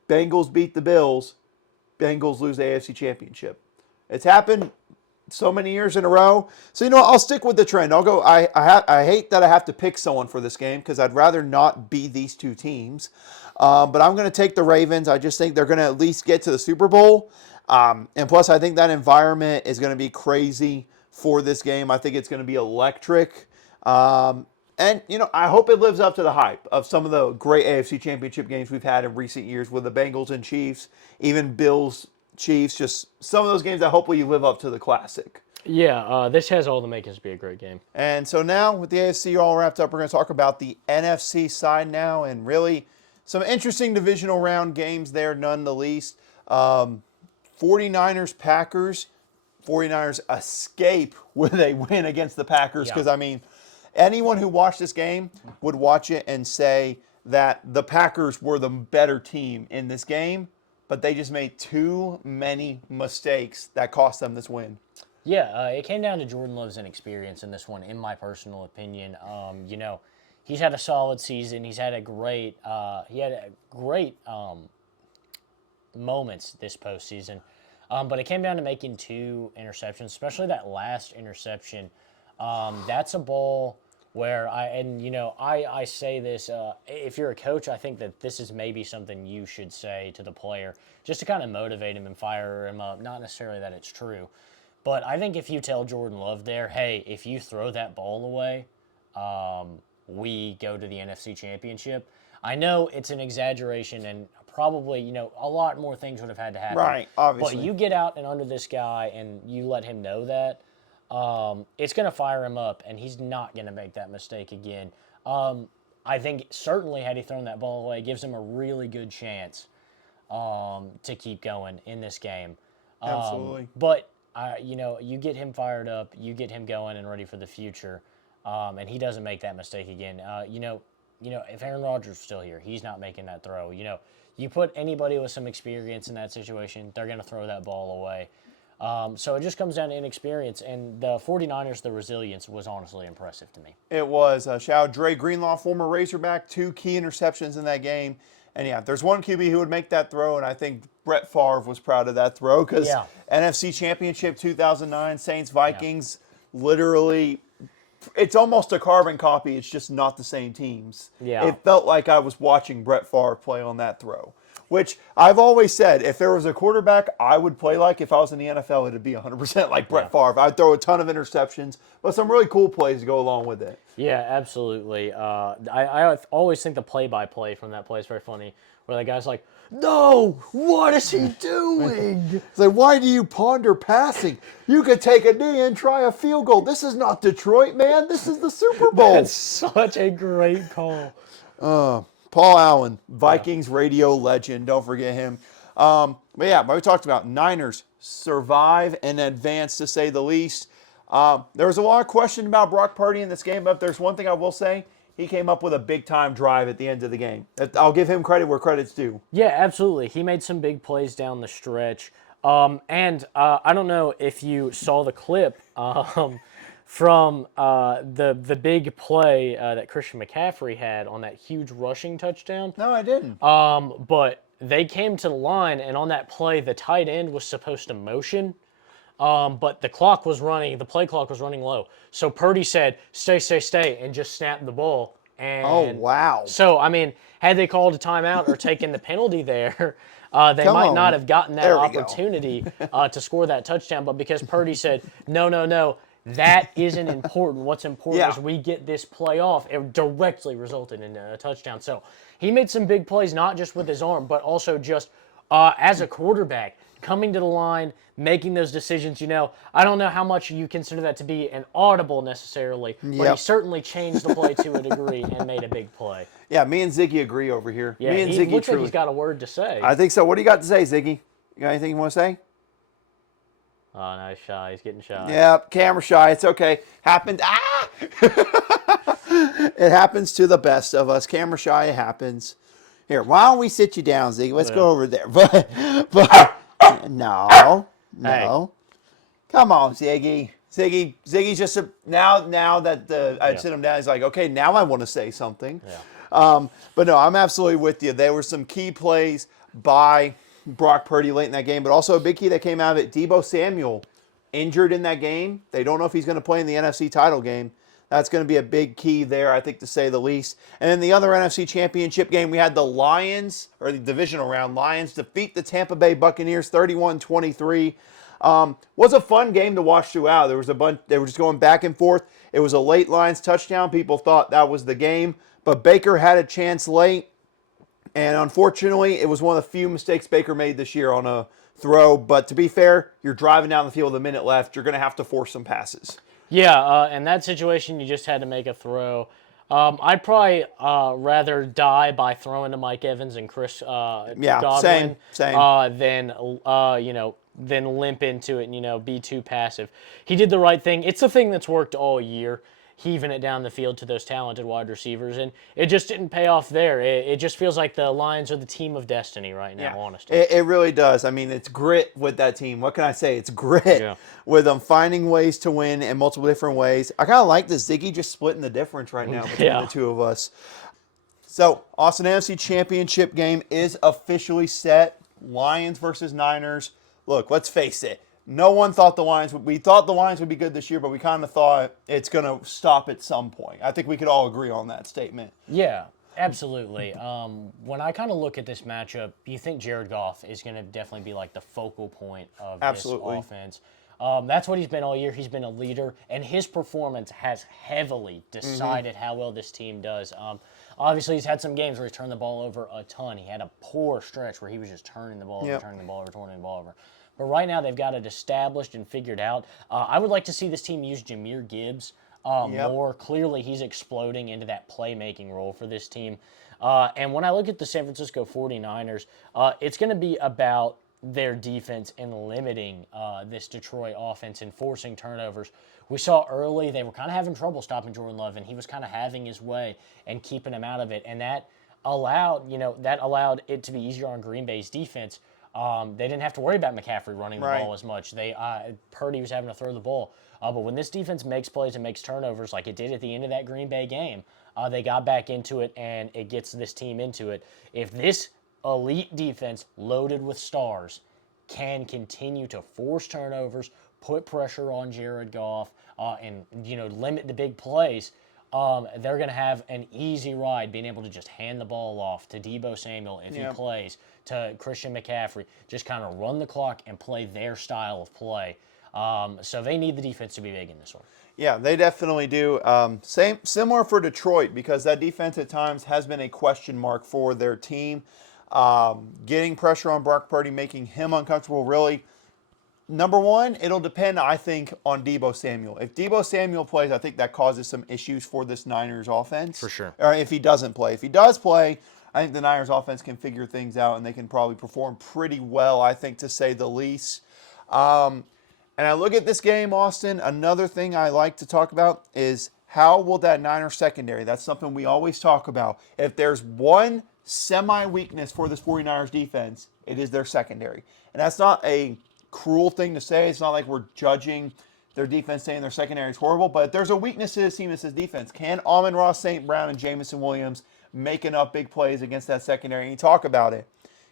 Bengals beat the Bills. Bengals lose the AFC Championship. It's happened so many years in a row. So, I'll stick with the trend. I'll go. I hate that I have to pick someone for this game because I'd rather not be these two teams. But I'm going to take the Ravens. I just think they're going to at least get to the Super Bowl. And plus, I think that environment is going to be crazy for this game. I think it's going to be electric. And, I hope it lives up to the hype of some of the great AFC Championship games we've had in recent years with the Bengals and Chiefs, even Bills, Chiefs, just some of those games that hopefully live up to the classic. Yeah, this has all the makings to be a great game. And so now, with the AFC all wrapped up, we're going to talk about the NFC side now, and really some interesting divisional round games there, none the least. 49ers, Packers. 49ers escape with a win against the Packers because, anyone who watched this game would watch it and say that the Packers were the better team in this game, but they just made too many mistakes that cost them this win. Yeah, it came down to Jordan Love's inexperience in this one, in my personal opinion. He's had a solid season. He's had great moments this postseason. But it came down to making two interceptions, especially that last interception. That's a ball where I say this, if you're a coach, I think that this is maybe something you should say to the player just to kind of motivate him and fire him up. Not necessarily that it's true, but I think if you tell Jordan Love there, hey, if you throw that ball away, we go to the NFC Championship. I know it's an exaggeration and probably, a lot more things would have had to happen. Right, obviously. But you get out and under this guy and you let him know that, it's going to fire him up, and he's not going to make that mistake again. I think certainly had he thrown that ball away, it gives him a really good chance to keep going in this game. Absolutely. But you get him fired up, you get him going and ready for the future, and he doesn't make that mistake again. If Aaron Rodgers is still here, he's not making that throw. You put anybody with some experience in that situation, they're going to throw that ball away. So it just comes down to inexperience, and the 49ers, the resilience was honestly impressive to me. It was. Shout out Dre Greenlaw, former Razorback, 2 key interceptions in that game. And yeah, there's one QB who would make that throw, and I think Brett Favre was proud of that throw because NFC Championship 2009, Saints-Vikings, literally, it's almost a carbon copy. It's just not the same teams. Yeah. It felt like I was watching Brett Favre play on that throw, which I've always said, if there was a quarterback I would play like if I was in the NFL, it would be 100% like Brett Favre. I'd throw a ton of interceptions, but some really cool plays to go along with it. Yeah, absolutely. I always think the play-by-play from that play is very funny, where the guy's like, "No, what is he doing?" It's like, why do you ponder passing? You could take a knee and try a field goal. This is not Detroit, man. This is the Super Bowl. That's such a great call. Paul Allen, Vikings radio legend. Don't forget him. But we talked about Niners survive and advance, to say the least. There was a lot of question about Brock Purdy in this game, but there's one thing I will say. He came up with a big-time drive at the end of the game. I'll give him credit where credit's due. Yeah, absolutely. He made some big plays down the stretch. And I don't know if you saw the clip from the big play that Christian McCaffrey had on that huge rushing touchdown. No, I didn't. But they came to the line, and on that play, the tight end was supposed to motion. But the play clock was running low. So Purdy said, stay, and just snapped the ball. And oh, wow. So, had they called a timeout or taken the penalty there, they might not have gotten that opportunity to score that touchdown. But because Purdy said, no, that isn't important. What's important is we get this play off. It directly resulted in a touchdown. So he made some big plays, not just with his arm, but also just as a quarterback, coming to the line, making those decisions. I don't know how much you consider that to be an audible necessarily, but he certainly changed the play to a degree and made a big play. Yeah, me and Ziggy agree over here. Yeah, me and he Ziggy looks truly. like he's got a word to say. I think so. What do you got to say, Ziggy? You got anything you want to say? Oh, no, he's shy. He's getting shy. Yeah, camera shy. It's okay. Happened. It happens to the best of us. Camera shy, it happens. Here, why don't we sit you down, Ziggy? Let's go over there. But no. Hey. Come on, Ziggy. Ziggy's just now that I sit him down, he's like, okay, now I want to say something. Yeah. But no, I'm absolutely with you. There were some key plays by Brock Purdy late in that game, but also a big key that came out of it. Deebo Samuel injured in that game. They don't know if he's going to play in the NFC title game. That's going to be a big key there, I think, to say the least. And in the other NFC Championship game, we had the Lions, or the divisional round, Lions defeat the Tampa Bay Buccaneers 31-23. Was a fun game to watch throughout. There was a bunch, they were just going back and forth. It was a late Lions touchdown. People thought that was the game, but Baker had a chance late. And unfortunately, it was one of the few mistakes Baker made this year on a throw. But to be fair, you're driving down the field with a minute left. You're going to have to force some passes. Yeah, in that situation, you just had to make a throw. I'd probably rather die by throwing to Mike Evans and Chris Godwin same. than limp into it and, be too passive. He did the right thing. It's the thing that's worked all year, heaving it down the field to those talented wide receivers, and it just didn't pay off there. It just feels like the Lions are the team of destiny right now, honestly. It really does. I mean, it's grit with that team. What can I say? It's grit with them finding ways to win in multiple different ways. I kind of like this Ziggy just splitting the difference right now between the two of us. So, Austin NFC Championship game is officially set. Lions versus Niners. Look, let's face it. No one thought we thought the Lions would be good this year, but we kind of thought it's going to stop at some point. I think we could all agree on that statement. Yeah, absolutely. When I kind of look at this matchup, you think Jared Goff is going to definitely be like the focal point of this offense. That's what he's been all year. He's been a leader, and his performance has heavily decided how well this team does. Obviously, he's had some games where he's turned the ball over a ton. He had a poor stretch where he was just turning the ball over, turning the ball over. But right now, they've got it established and figured out. I would like to see this team use Jahmyr Gibbs more. Clearly, he's exploding into that playmaking role for this team. And when I look at the San Francisco 49ers, it's going to be about their defense and limiting this Detroit offense and forcing turnovers. We saw early they were kind of having trouble stopping Jordan Love, and he was kind of having his way and keeping him out of it, and that allowed it to be easier on Green Bay's defense. They didn't have to worry about McCaffrey running the ball as much. Purdy was having to throw the ball. But when this defense makes plays and makes turnovers like it did at the end of that Green Bay game, they got back into it, and it gets this team into it. If this elite defense loaded with stars can continue to force turnovers, put pressure on Jared Goff, and limit the big plays, they're going to have an easy ride being able to just hand the ball off to Deebo Samuel if he plays, to Christian McCaffrey, just kind of run the clock and play their style of play. So they need the defense to be big in this one. Yeah, they definitely do. Similar for Detroit, because that defense at times has been a question mark for their team. Getting pressure on Brock Purdy, making him uncomfortable, really. Number one, it'll depend, I think, on Deebo Samuel. If Deebo Samuel plays, I think that causes some issues for this Niners offense. For sure. Or if he doesn't play. If he does play, I think the Niners offense can figure things out, and they can probably perform pretty well, I think, to say the least. And I look at this game, Austin, another thing I like to talk about is how will that Niners secondary, that's something we always talk about. If there's one semi-weakness for this 49ers defense, it is their secondary. And that's not a cruel thing to say. It's not like we're judging their defense saying their secondary is horrible, but if there's a weakness to this team, it's his defense. Can Amon-Ra St. Brown and Jamison Williams make enough big plays against that secondary? And you talk about it.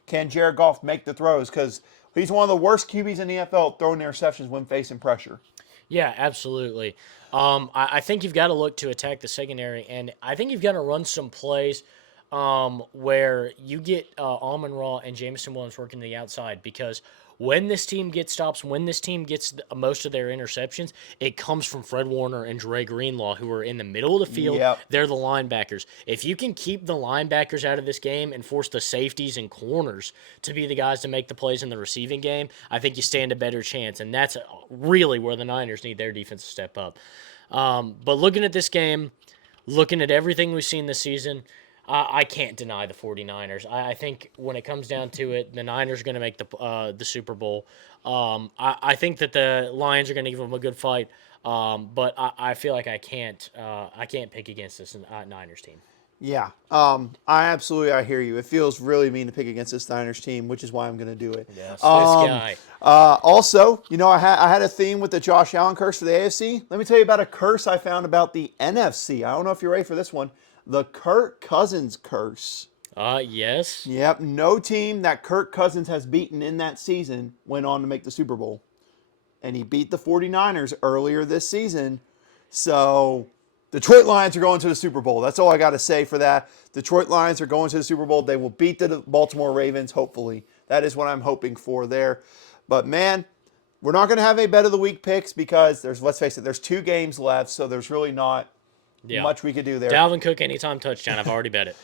Can Jared Goff make the throws? Because he's one of the worst QBs in the NFL throwing interceptions when facing pressure. Yeah, absolutely. I think you've got to look to attack the secondary, and I think you've got to run some plays where you get Amon-Ra and Jamison Williams working the outside, because when this team gets stops, when this team gets most of their interceptions, it comes from Fred Warner and Dre Greenlaw, who are in the middle of the field. Yep. They're the linebackers. If you can keep the linebackers out of this game and force the safeties and corners to be the guys to make the plays in the receiving game, I think you stand a better chance, and that's really where the Niners need their defense to step up. But looking at this game, looking at everything we've seen this season, I can't deny the 49ers. I think when it comes down to it, the Niners are going to make the Super Bowl. I think that the Lions are going to give them a good fight, but I feel like I can't pick against this Niners team. Yeah, I hear you. It feels really mean to pick against this Niners team, which is why I'm going to do it. Yes, this guy. Also, I had a theme with the Josh Allen curse for the AFC. Let me tell you about a curse I found about the NFC. I don't know if you're ready for this one. The Kirk Cousins curse. Yes. Yep, no team that Kirk Cousins has beaten in that season went on to make the Super Bowl. And he beat the 49ers earlier this season. So Detroit Lions are going to the Super Bowl. That's all I got to say for that. Detroit Lions are going to the Super Bowl. They will beat the Baltimore Ravens, hopefully. That is what I'm hoping for there. But, man, we're not going to have any bet of the week picks because let's face it, there's 2 games left, so there's really not much we could do there. Dalvin Cook anytime touchdown. I've already bet it.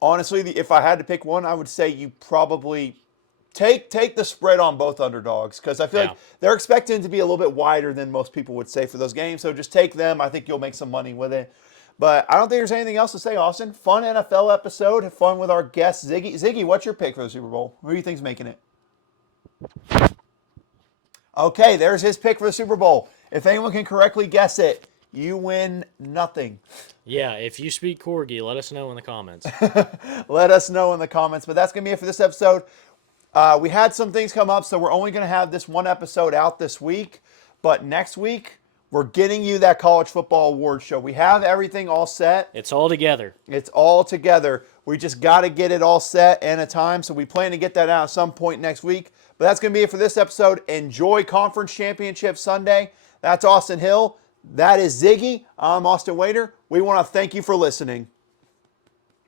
Honestly, if I had to pick one, I would say you probably take the spread on both underdogs, because I feel like they're expecting to be a little bit wider than most people would say for those games. So just take them. I think you'll make some money with it. But I don't think there's anything else to say, Austin. Fun NFL episode. Have fun with our guest, Ziggy. Ziggy, what's your pick for the Super Bowl? Who do you think's making it? Okay, there's his pick for the Super Bowl. If anyone can correctly guess it, you win nothing. Yeah, if you speak Corgi, let us know in the comments. Let us know in the comments. But that's going to be it for this episode. We had some things come up, so we're only going to have this one episode out this week. But next week, we're getting you that college football award show. We have everything all set. It's all together. It's all together. We just got to get it all set and a time. So we plan to get that out at some point next week. But that's going to be it for this episode. Enjoy Conference Championship Sunday. That's Austin Hill. That is Ziggy. I'm Austin Waiter. We want to thank you for listening.